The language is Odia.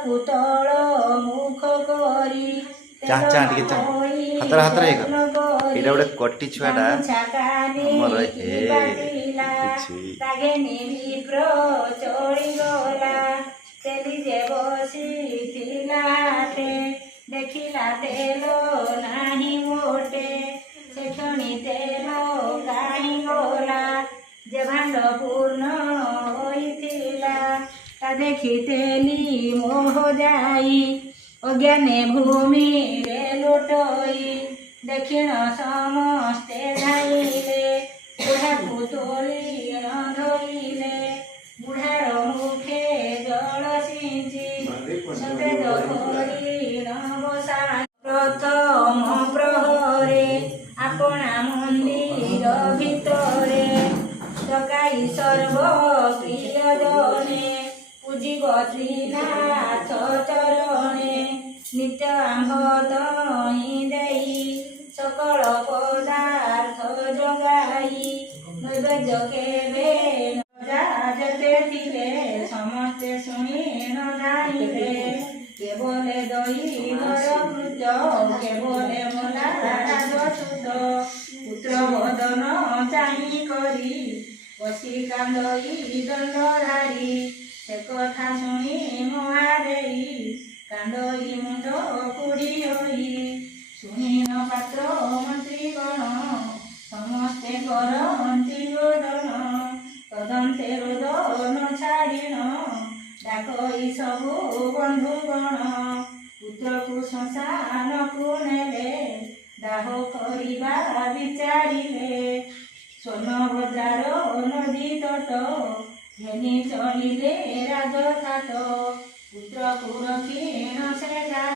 ପୁତ୍ରକୁ ତଳ ମୁଖ କରି ହାତରେ ହାତରେ ଏଇଟା ଗୋଟେ କଟି ଛୁଆଟା ଆମର ବିପ୍ର ଚଳିଗଲା ତେଲି ଯେ ବସିଥିଲା ଦେଖିଲା ତେଲ ନାହିଁ ମୋଟେ ସେ କ୍ଷଣି ତେଲ କାହିଁ ଗଲା ଯେ ଭାଣ୍ଡ ପୂର୍ଣ୍ଣ ହୋଇଥିଲା ତା ଦେଖି ତେଲି ମୋହ ଯାଇ ଅଜ୍ଞାନେ ଭୂମିରେ ଲୁଟଇ ଦେଖିଣ ସମସ୍ତେ ଧାଇଲେ ବୁଢ଼ାକୁ ତୋଳି ଧୋଇଲେ ବୁଢ଼ାର ମୁଖେ ଜଳ ସିଞ୍ଚି ସତେଜ ହରିଣ ବସା ପ୍ରଥମ ପ୍ରହରେ ଆପଣା ମନ୍ଦିର ଭିତରେ ଡକାଇ ସର୍ବପ୍ରିୟ ଜଣେ ପୂଜିବ ତ୍ରିନାଥ ଚରଣେ ନିତ୍ୟ ଆମ୍ଭ ତହିଁ ଦେଇ ସକଳ ପଦାର୍ଥ ଯୋଗାଇ ନୈବେଦ୍ୟ କେବେ ଯେତେ ଥିଲେ ସମସ୍ତେ ଶୁଣି ନ ଜାଣିଲେ କେବଳେ ଦଇବର କୃତ କେବଳେ ମଲା ରାଜସୁତ ପୁତ୍ର ବଦନ ଚାହିଁ କରି ବସି କାନ୍ଦଇ ଦଣ୍ଡଧାରୀ ସେ କଥା ଶୁଣି ମହାଦେଇ କାନ୍ଦଇ ମୁଣ୍ଡ କୁଡ଼ି ହୋଇ ଶୁଣିନ ପାତ୍ର ମନ୍ତ୍ରୀ ଗଣ ସମସ୍ତେ କରନ୍ତି ରୋଦନ ତଦନ୍ତେ ରୋଦନ ଛାଡ଼ିଣ ଡାକଇ ସବୁ ବନ୍ଧୁଗଣ ପୁତ୍ରକୁ ଶ୍ମଶାନକୁ ନେଲେ ଦାହ କରିବା ବିଚାରିଲେ ସ୍ୱର୍ଣ୍ଣଭଦ୍ରାର ନଦୀ ତଟ ଘେନି ଚଳିଲେ ରାଜଥାଟ ପୁତ୍ରକୁ ରଖିଣ ସେ